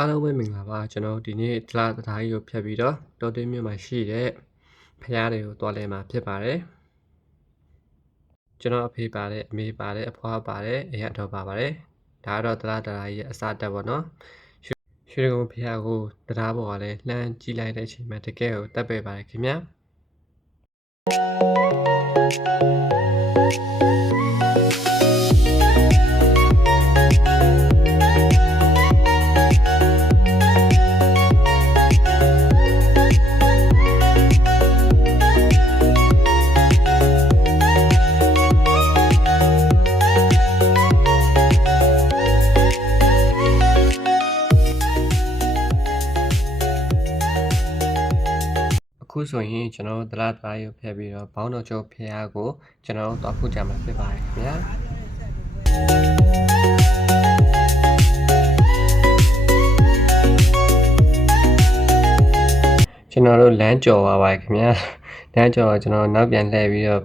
အားလုံးပဲမင်္ဂလာပါကျွန်တော်ဒီနေ့တလားတရားကြီးကိုဖြတ်ပြီးတော့တော်သွင်းမြို့မှာရှိတဲ့ဖရားတွေကိုတွားလဲမှာဖြစ်ပါတယ်ကျွန်တော်အဖေပါတယ်အမေပါတယ်အဖွားပါတယ်အရက်တော်ပါတယ်ဒါကတော့တလားတရားကြီးရဲ့အစတက်ပေါ့နော်ရွှေကုန်းဖရားကိုတရားပေါ်ကလည်းလှမ်းကြည့်လိုက်တဲ့အချိန်မှာတကယ်ကိုတက်ပဲပါတယ်ခင်ဗျာအခုဆိုရင်ကျွန်တော်တို့တလားတရားရုပ်ဖျက်ပြီးတော့ဘောင်းတော်ချုပ်ဖျားကိုကျွန်တော်တို့သွားဖို့ကြမှာဖြစ်ပါတယ်ခင်ဗျာကျွန်တော်တို့လမ်းကျော်ပါပါခင်ဗျာလမ်းကျော်ကျွန်တော်နောက်ပြန်လှည့်ပြီးတော့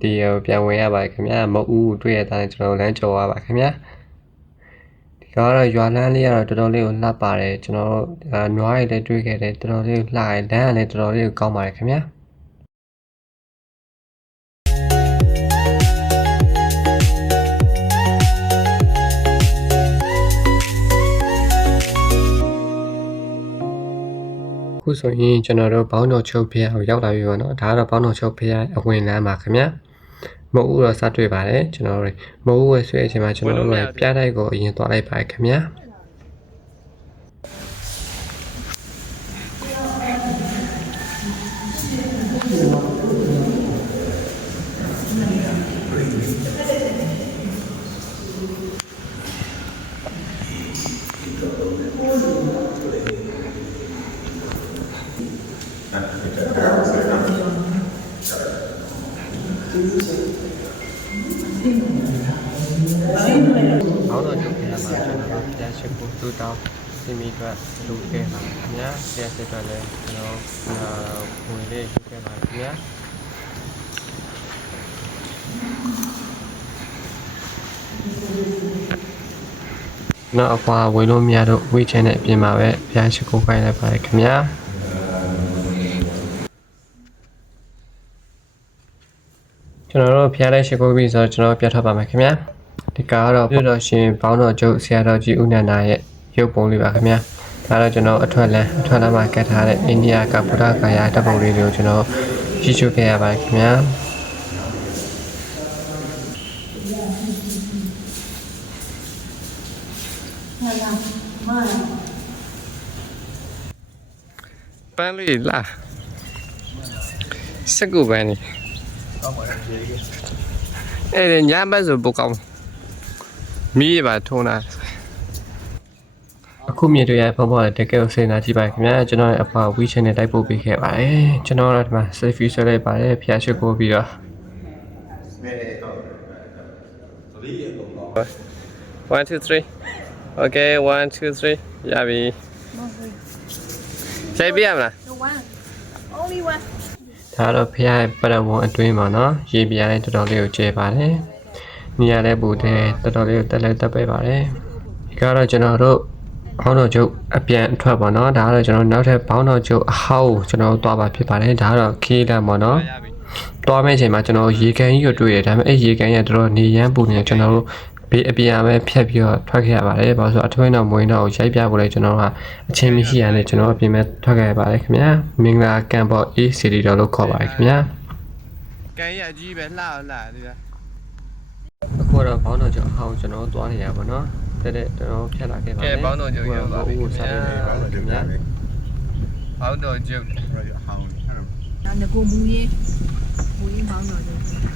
ဒီပြန်ဝင်ရပါတယ်ခင်ဗျာမဟုတ်ဘူးတွေ့ရတဲ့ကျွန်တော်လမ်းကျော်ပါပါခင်ဗျာဒါကတော့ရွာလမ်းလေးကတော့တော်တော်လေးကိုလှပပါတယ်ကျွန်တော်တို့နွားရည်လည်းတွေ့ခဲ့တယ်တော်တော်လေးကိုလှရဲလမ်းကလည်းတော်တော်လေးကိုကောင်းပါတယ်ခင်ဗျာခုဆိုရင်ကျွန်တော်တို့ဘောင်းတော်ချုပ်ဖျားကိုရောက်လာပြီပေါ့နော်ဒါကတော့ဘောင်းတော်ချုပ်ဖျားအဝင်လမ်းပါခင်ဗျာမဟုတ်ဘူးတော့စတွေ့ပါတယ်ကျွန်တော်တို့မဟုတ်ဘူးဝယ်ဆွဲအချိန်မှာကျွန်တော်တို့ပြားတိုက်ကိုအရင်သွားလိုက်ပါခင်ဗျာဘောင်းတော်ချုပ်ဖျားမှာကျွန်တော်တို့ဖျားရှိဖို့တူတောင်းစီမီကလူခဲ့ပါခင်ဗျာဖျားစစ်တော့လည်းကျွန်တော်ဝင်လေးယူခဲ့ပါခင်ဗျာနောက်အဖွာဝင်လို့မရတော့ဝေးချင်တဲ့အပြင်မှာပဲဖျားရှိကိုခိုင်းလိုက်ပါတယ်ခင်ဗျာကျွန်တော်တို့ဖျားလိုက်ရှိကိုပြီးဆိုတော့ကျွန်တော်ပြတ်ထွက်ပါမယ်ခင်ဗျာဒီကတော့ပြုတော်ရှင်ဘောင်းတော်ချုပ်ဆရာတော်ကြီးဦးနန္ဒာရဲ့ရုပ်ပုံလေးပါခင်ဗျာဒါတော့ကျွန်တော်အထွက်လမ်းမှာကတ်ထားတဲ့အိန္ဒိယကဗုဒ္ဓဂါယာတပ်ပုံလေးတွေကိုကျွန်တော်ကြည့်ရှုခဲ့ရပါတယ်ခင်ဗျာပန်းလေးလားစကူပန်းနေအဲ့ညဘက်ဆိုပိုကောင်းမီးပါထုံးတာအခုမြင်တွေ့ရပေါ်ပေါ်တကယ်ကိုစိတ်နာကြည့်ပါခင်ဗျာကျွန်တော်ရဲ့အဖွာဝီချန်နဲ့တိုက်ပို့ပေးခဲ့ပါတယ်ကျွန်တော်တို့ဒီမှာ selfie ဆွဲလိုက်ပါတယ်ဖျားရှိကိုပြီးတော့1 2 3 okay 1 2 3ရပြီဆိုင်ပြရမလား only one ဒါတော့ဖျားရဲ့ပရဝုံအတွင်းမှာနော်ရေပြားလေးတော်တော်လေးကိုကျဲပါတယ်နေရာလေးပူတဲ့တော်တော်လေးကိုတက်လဲတက်ပဲပါတယ်ဒီကတော့ကျွန်တော်တို့ဘောင်းတော်ချုပ်အပြန်အထွက်ပါနော်ဒါကတော့ကျွန်တော်နောက်ထပ်ဘောင်းတော်ချုပ်အဟောက်ကျွန်တော်သွားပါဖြစ်ပါတယ်ဒါကတော့ခေးလမ်းပေါ့နော်သွားမယ့်အချိန်မှာကျွန်တော်ရေကန်ကြီးကိုတွေ့ရတယ်ဒါပေမဲ့အဲ့ရေကန်ကြီးကတော်တော်နေရမ်းပူနေကျွန်တော်တို့ဘေးအပြန်ပဲဖြတ်ပြီးတော့ထွက်ခဲ့ရပါတယ်ဘာလို့ဆိုအထွင်းတော်မွေးတော်ကိုရိုက်ပြဖို့လဲကျွန်တော်ကအချင်းမရှိရနဲ့ကျွန်တော်အပြင်မဲ့ထွက်ခဲ့ရပါတယ်ခင်ဗျာမင်္ဂလာကံပေါ် A city တော်လို့ခေါ်ပါတယ်ခင်ဗျာကန်ရကြီးပဲလှဒီကအခုတော့ဘောင်းတော်ချုပ်အဟောက်ကျွန်တော်သွားနေရပါတော့တဲ့ကျွန်တော်ဖြတ်လာခဲ့ပါတယ်ကဲဘောင်းတော်ချုပ်ရောက်ပါပြီခင်ဗျာဘောင်းတော်ချုပ်အဟောက်ငကိုမူရေးဘောင်းတော်ချုပ်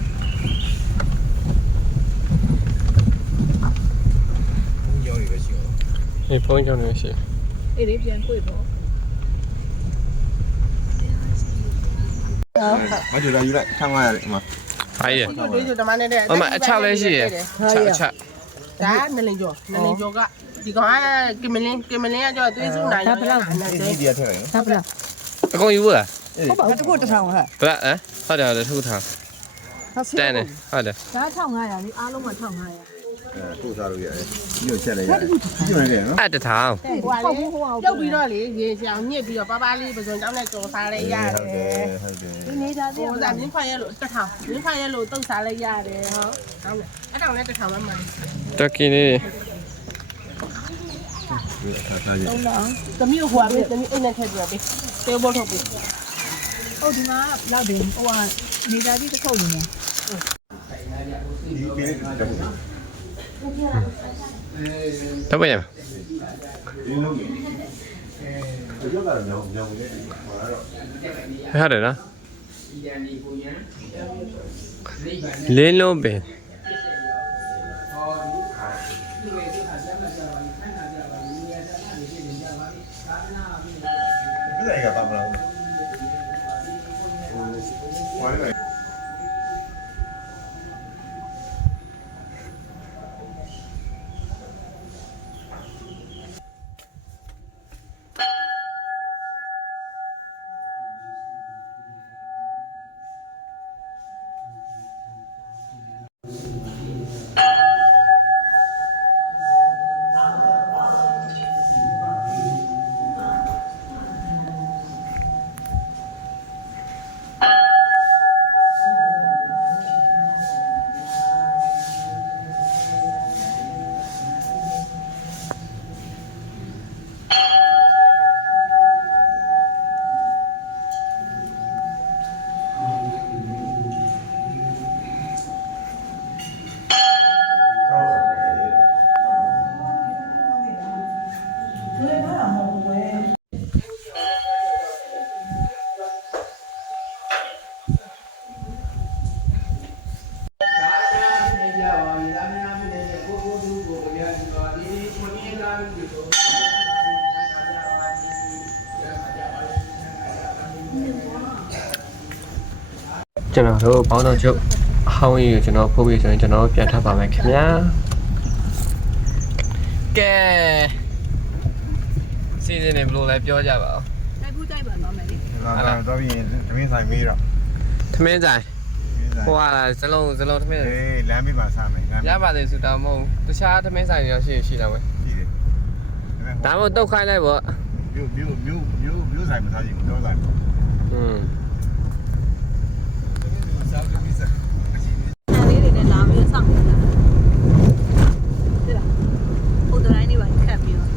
ဒီဖုန်းကြောင့်လည်းရှိအေးလေးပြန်ခွေပေါ့မကြည့်ရယူလိုက်1500ရတယ်အမအားရဒီကျတမနဲ့တဲ့အမအချောက်လည်းရှိရအချောက်ဒါနလင်ကျော်ကဒီကောင်ကကင်မလင်းကကြောသွေးစုနိုင်ရဘလောက်ဒီဒီရထည့်လိုက်နော်ဘလောက်အကုန်ယူလားဟုတ်ပါဘူးတစ်ခု1000ဟဲ့ဘလောက်ဟုတ်တယ်ဟုတ်တယ်တစ်ခု1000တန်းနေဟုတ်တယ်ဒါ1500လေးအားလုံးက1500 တို့စားလို့ရတယ်ညို့ချက်လိုက်ရတယ်ညို့နေတယ်နော် အဲ့တထောင် ဟိုကလေပြုတ်ပြီးတော့လေရေချောင်ညစ်ပြီးတော့ပါပါလေးပစုံတောင်းနဲ့ကြော်စားလိုက်ရတယ် ဟုတ်တယ် ဒီနေတာသေးဟိုကမြင်းခွာရဲလို့တစ်ထောင်မြင်းခွာရဲလို့တုတ်စားလိုက်ရတယ်ဟောဟုတ်အဲ့တောင်လည်းတစ်ထောင်မှမှန် တက်ကင်းလေး စားစားရ သမီးဟိုကပဲသမီးအိမ်နဲ့ထည့်ပြပေးတေဘောထုတ်ပေး ဟုတ်ဒီမှာလောက်တယ်ဟိုကနေသားကြီးတစ်ခုနေတယ် ဒီပြင်းတယ် တော့ပြန် ဒီလုံးကြီးပြောတာညောင်းညောင်းလေးဟာတော့ ဟုတ်တယ်နော်လင်းလုံးပင် ဒီလိုရပါမလားဝိုင်းလိုက် ကျွန်တော်တို့ဘောင်းတော်ချုပ်ဟောင်းကြီးကိုကျွန်တော်ပို့ပြီးဆိုရင်ကျွန်တော်ပြန်ထပ်ပါမယ်ခင်ဗျာကဲစီစဉ်နေဘလို့လဲပြောကြပါဦး တိုက်ဘူးတိုက်ပါတော့မယ်လေ လာတော့ပြီးရင်သမင်းဆိုင်မေးတော့ သမင်းဆိုင်ဟိုဟာစလုံးသမင်း အေးလမ်းဘေးမှာစားမယ်လမ်း ရပါသေးစူတောင်မဟုတ်တခြားသမင်းဆိုင်တွေရောရှိတာပဲ ကြည့်တယ် ဒါမှမဟုတ်တုတ်ခိုင်းလိုက်ပေါ့ မျိုးဆိုင်မစားချင်ဘူးပြောဆိုင် စားပြီးပြီစား လေးတွေနဲ့လာပြီးစောင့်နေတာတဲ့လားဟိုတိုင်းနေပါခက်ပြီးတော့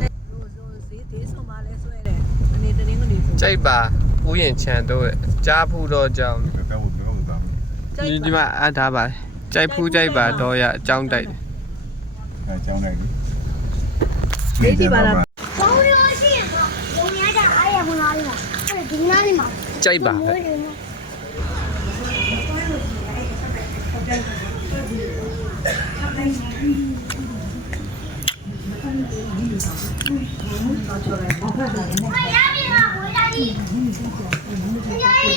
တဲ့ဟိုဈေးသေးဆုံးမှလဲဆွဲတယ်အနေတတင်းကနေဆို ကြိုက်ပါဥယျာဉ်ချန်တို့ကြားဖူးတော့ကြောင်း တော့တော့တော့ ဒီမှာအထားပါကြိုက်ဖူးကြိုက်ပါတော့ရအကြောင်းတိုက်တယ် အဲကျောင်းလိုက်ပြီ ဈေးကြည့်ပါလား ဘောင်းလို့ရှိရင်တော့ဘုံရကြအားရမလားအဲ့ဒါဒီနားလေးမှာ ကြိုက်ပါပဲ 哎呀，别了，回家去。回家去，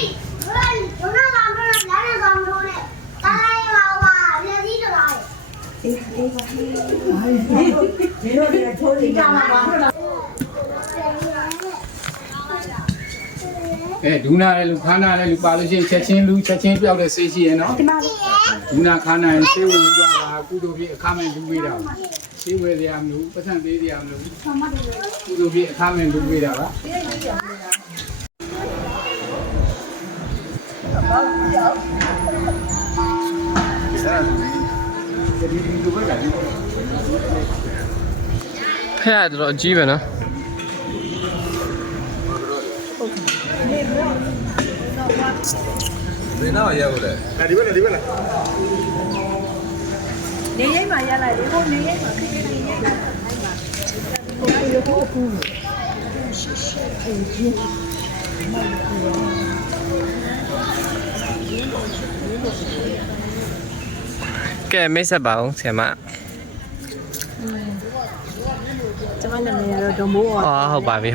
有那咱们这男人咱们说的，咱来一把吧，人家地着来。ဒူနာလည်းလူခါနာလည်းလူပါလို့ရှိရင်ချက်ချင်းပြောက်တဲ့ဆေးရှိရနော်ဒူနာခါနာရင်ဆေးဝင်ပြီးတော့ကုသိုလ်ပြအခမဲ့လူပေးတာပါဆေးဝယ်ရမလို့ပတ်စံသေးရမလို့ကုသိုလ်ပြအခမဲ့လူပေးတာပါ ဖဲရတော့အကြီးပဲနော် ဒီနားရောက်လေဒီဘက်ဒီဘက်လား နေရိပ်မှာရလိုက်လေဟိုနေရိပ်မှာခင်းနေရိပ်မှာအဲ့မှာဟိုကူ ကဲမိတ်ဆက်ပါအောင်ဆရာမ ကျွန်မနာမည်ကတော့ဒေါ်မိုးပါ အော်ဟုတ်ပါပြီ